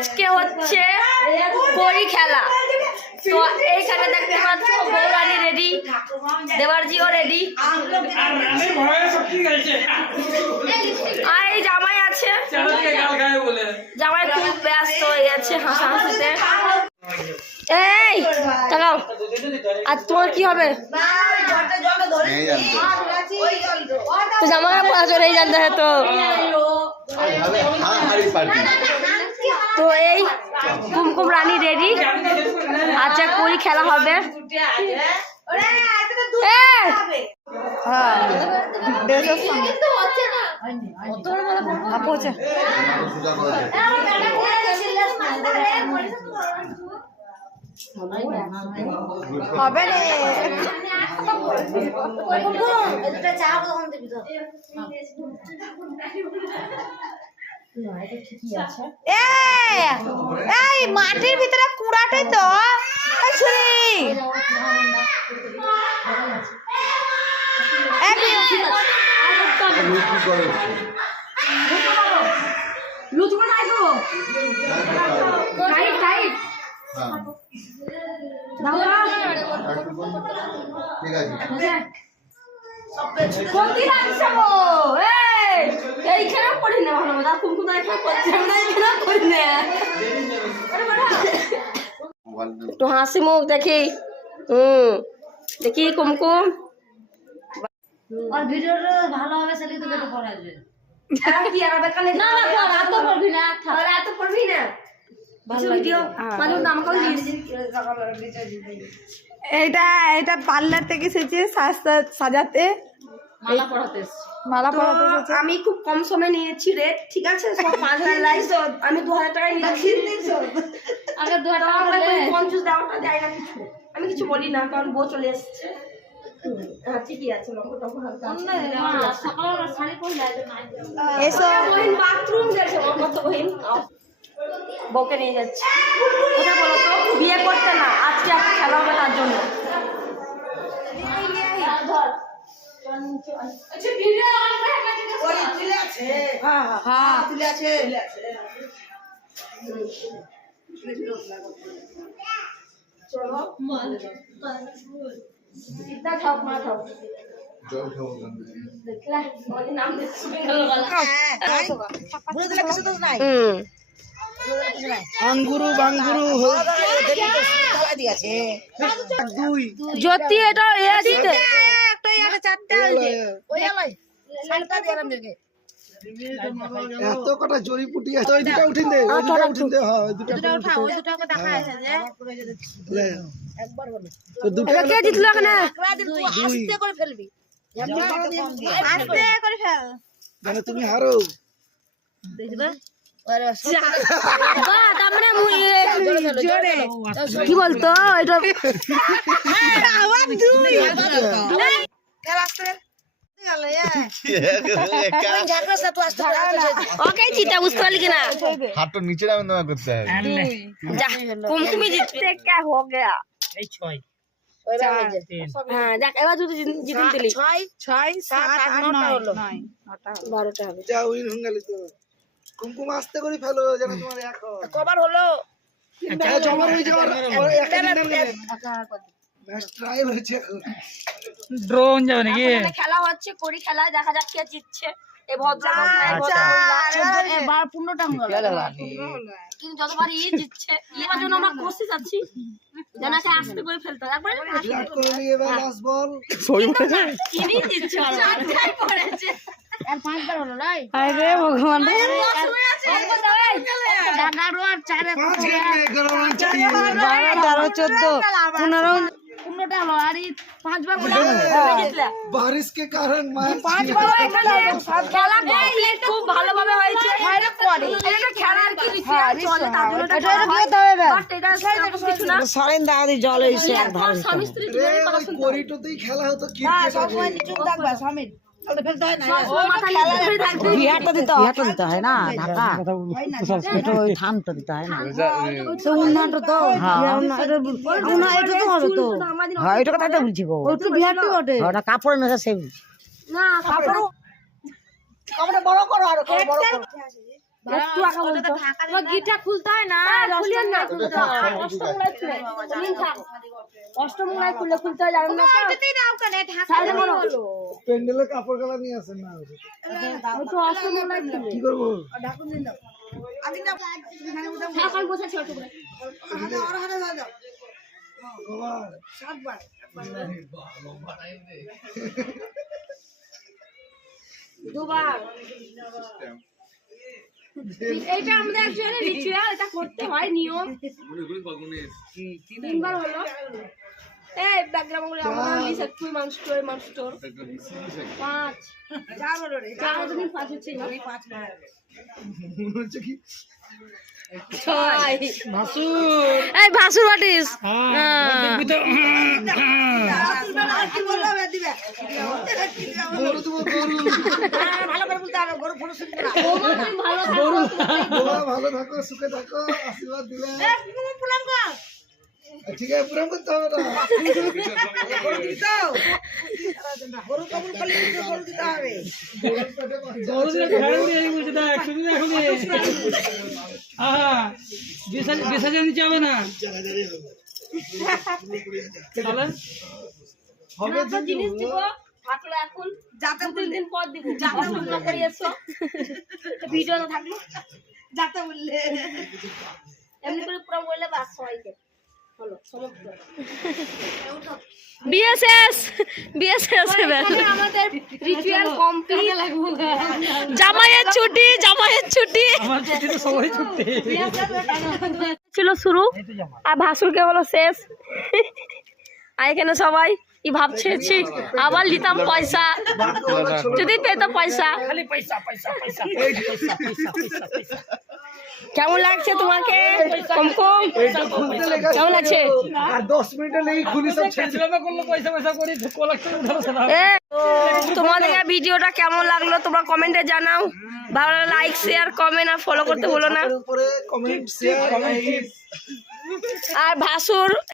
আজকে হচ্ছে কড়ি খেলা। তো এইখানে দেখতে পাচ্ছ বৌরানী রেডি, দেওয়ারজিও রেডি, আর এই জামাই আছে। জামাই খুব ব্যস্ত হয়ে গেছে হাসাহাসিতে। এই তাকাও, আর তোমার কি হবে? তো জামা পড়া চলে জানতে হয় তো। তো এই কুমকুম রানী রেডি, আচ্ছা কড়ি খেলা হবে। হবে এই মাটির ভিতরে কুড়াটাই তো এইখানে পড়ি না ভালো মতো কুমকুম করি না। একটু হাসি মুখ দেখি, দেখি কুমকুম। আর ভিডিওটা ভালো হবে সেটা তো কেটে পড়া যাবে। কি আর বেকালে না না এত পড়বি না, তাহলে এত পড়বি না। ভালো ভিডিও মানে আমাকে এটা পার্লার থেকে এসেছে সাজাতে, মালা পড়াতে। মালা পড়াতে এসেছে। আমি খুব কম সময় নিয়েছি রেট, ঠিক আছে? সব 5000 লাইস, আমি 2000 টাকায় নিয়েছি। আগে 2000 টাকা দিলে 50 দেওয়াটা দেয় না কিছু, আমি কিছু বলি না কারণ বউ চলে এসেছে। হ্যাঁ ঠিকই আছে, সকালে শাড়ি পরলে এসো বহিন বাথরুম গেছে, ওর মতো বহিন বউকে নিয়ে যাচ্ছে। কোথায় বলো তো, বিয়ে করতে না, আজকে একটা খেলা হবে তার জন্য। চলো ইतना খাও, মা খাও, জল খাও। দেখলা ওই নাম দিয়ে আঙ্গুরু বাঙ্গুরু জ্যোতি এটা দিতে এত কটা জড়িপুটি আছে, ওই দুটো উঠিন দে, ওই দুটো উঠিন দে। হ্যাঁ ওই দুটো উঠা, ওই দুটো কে দেখা আছে যে একবার বলে তো দুটো কে জিতলো এখানে? আস্তে করে ফেলবি, আস্তে করে ফেল, মানে তুমি হারো। দেখবে কি বলতো এটা ওকে জিতা, বুঝতে পারলি কিনা? হাতটা নিচে নামে নামা করতে হবে। যা কুমকুমি জিততে কে হো গয়া। হ্যাঁ দেখ এবার যদি জিতিন দিলি 6 7 8 9 হলো, 12টা হবে। যা উইন হয়ে গেল তো। কুমকুম আস্তে করে ফেলো যেন তোমার এক হয়। কবার হলো? জমা হয়েছে আর একটা দিন ম্যাচ ট্রায়াল হচ্ছে এখন। ড্রোন যাবে নাকি? এখানে খেলা হচ্ছে কড়ি খেলা, দেখা যাক কে জিতছে। এই ভদ্রলোক না এই ভদ্রমহিলা। এবার 15টা হলো, কিন্তু যতবার জিতছে, এবার জন্য আমরা কোশিশ আছি যেন একে আস্তে করে ফেলতে হয়। একবার বিরাট কোহলি এবার লাস্ট বল। তিনি জিতছে, চারটাই পড়েছে। আর 5 বার হলো নাই। আরে ভগবান রে, 11 আর 4 5 গেলে 11 রান চাই। 12 13 14 15টা হলো, আর 5 বার বলে बारिश के कारण मैच 5 বার খেলা খেলা কমপ্লিট, খুব ভালোভাবে হয়েছে। এটা খেলা আর কি চলে তার জন্য এটা এটা কি হবে? বাট এটা সেরকম কিছু না। সারেন দাদি জল হইছে আর ধার স্বামী স্ত্রী রে দুজনেই কথা ওই শুনতে হবে। কোরিটোতেই খেলা হতো ক্রিকেট আগে। চুপ থাকবা স্বামীর তাহলে ফেলতে হয় না। সবসময় মাথা নিচে ধরে থাকবে। বিহারটা দিতে হয় না, ঢাকা এটা ওই থামটা দিতে হয় না, তো উন্নয়নটা তো এটা তো হবে তো। হ্যাঁ এটা কথা বলছি গো, ওটা বিহারটা বটে। ওটা কাপড় নেশা সে না কাপড় কাপড়টা বড় করো, আর বড় করো। একটু আঁকা বলতো গিটা খুলতে হয় না খুলিয়ে না অষ্টমূলায় খুলে অষ্টমূলায় খুলে খুলতে হয় জানেন না সাইডে বলো প্যান্ডেলের কাপড় কালা নিয়ে আসেন না একটু অষ্টমূলায় খুলে কি করবো এখন বসেছি একটু করে দুবার এইটা আমাদের অ্যাকচুয়ালি রিচুয়াল, এটা করতে হয় নিয়ম। তিনবার হলো। এই ব্যাকগ্রাউন্ড গুলো আমরা লিস একটু মানুষ স্টোর 5 4 দিন 5 হচ্ছে না 5 না হচ্ছে কি 6 এই ভাসুর বাটিস গরু দেবো গরু ভালো করে বলতে হবে গরু ফোন শুনতে না ভালো থাকো সুখে থাকো আশীর্বাদ দিলে ঠিক আছে পুরাম করতে হবে না গরু কবুল করলে গরু দিতে হবে হবে জিনিস দিব থাকলে এখন যাতে 2-3 দিন পর দিব অষ্টমূলা করে এসো ভিডিও তো থাকলো যাতে বললে এমনি করে পুরো বললে বাস সবাইকে হলো সমাপ্ত। বিএসএস এখানে আমাদের রিচুয়াল কমপ্লিট। জামাইয়ের ছুটি ছিল শুরু আর ভাসুরকে হলো শেষ। আর এখানে সবাই কি ভাবছে আবার নিতাম পয়সা, যদি পেতাম পয়সা। কেমন লাগছে তোমাকে কমকম? কেমন লাগছে? আর 10 মিনিটে লেগে খুলি সব ছেড়ে দিলাম তোমাদের ভিডিওটা কেমন লাগলো তোমরা কমেন্টে জানাও। ভালো লাগলে লাইক শেয়ার কমেন্ট আর ফলো করতে ভুলো না। উপরে কমেন্ট শেয়ার আর ভাসুর